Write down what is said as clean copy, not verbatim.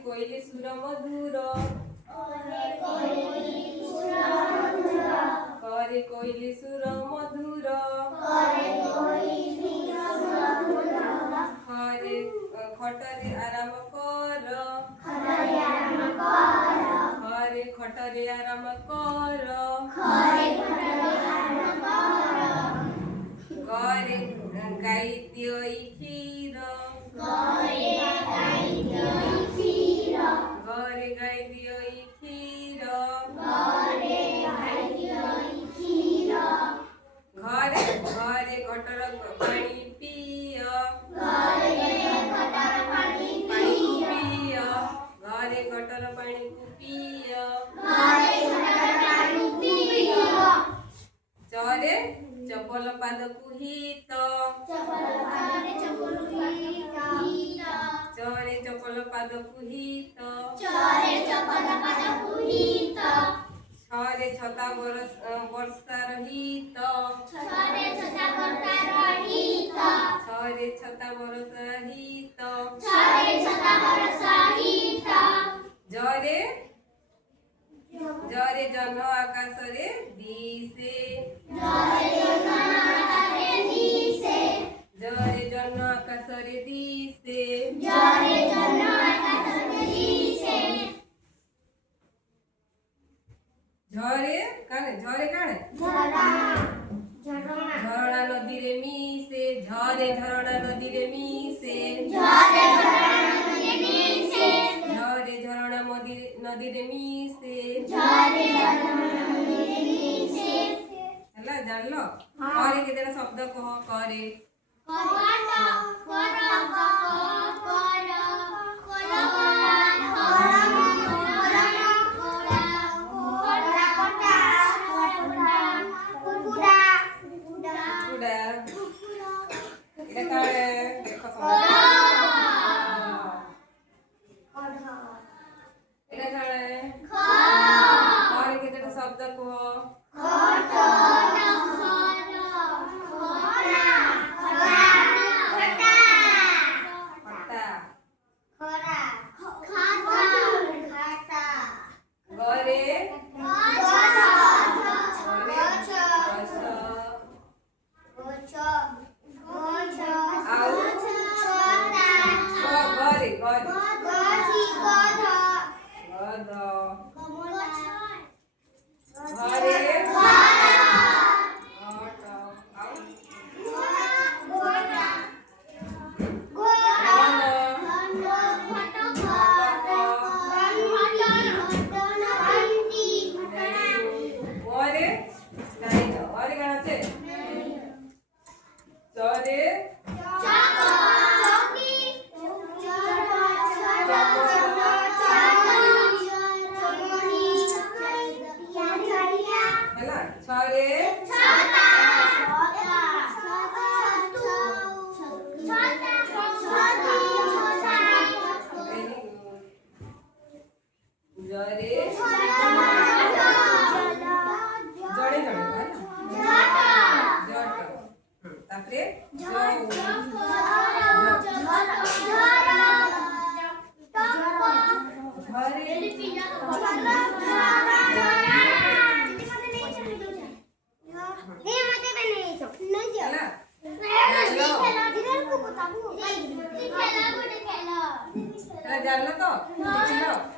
कोयली सुर मधुर करे कोयली सुर मधुर हरे खटरे आराम कर हरे खटरे आराम कर करे गाई दियोई खीर घरे गाई दियोई खीर घरे घरे घटर पानी पिय घरे घटर पानी पिय चरे चपल पाद कुहित चरे चपल पाद कुहित छरे छता वर्षा रहित छरे छता वर्षा रहित जरे जरे जन आकाश रे दिसे जरे जन आकाश रे दिसे झरे काने झरे काने झरणा नदी रे मिसे झरे झरणा नदी रे मिसे झरे झरणा नदी रे मिसे ହେଲା ଜାଣିଲ करे କେତେଟା ଶବ୍ଦ କହ करे शब्द कह जानल तो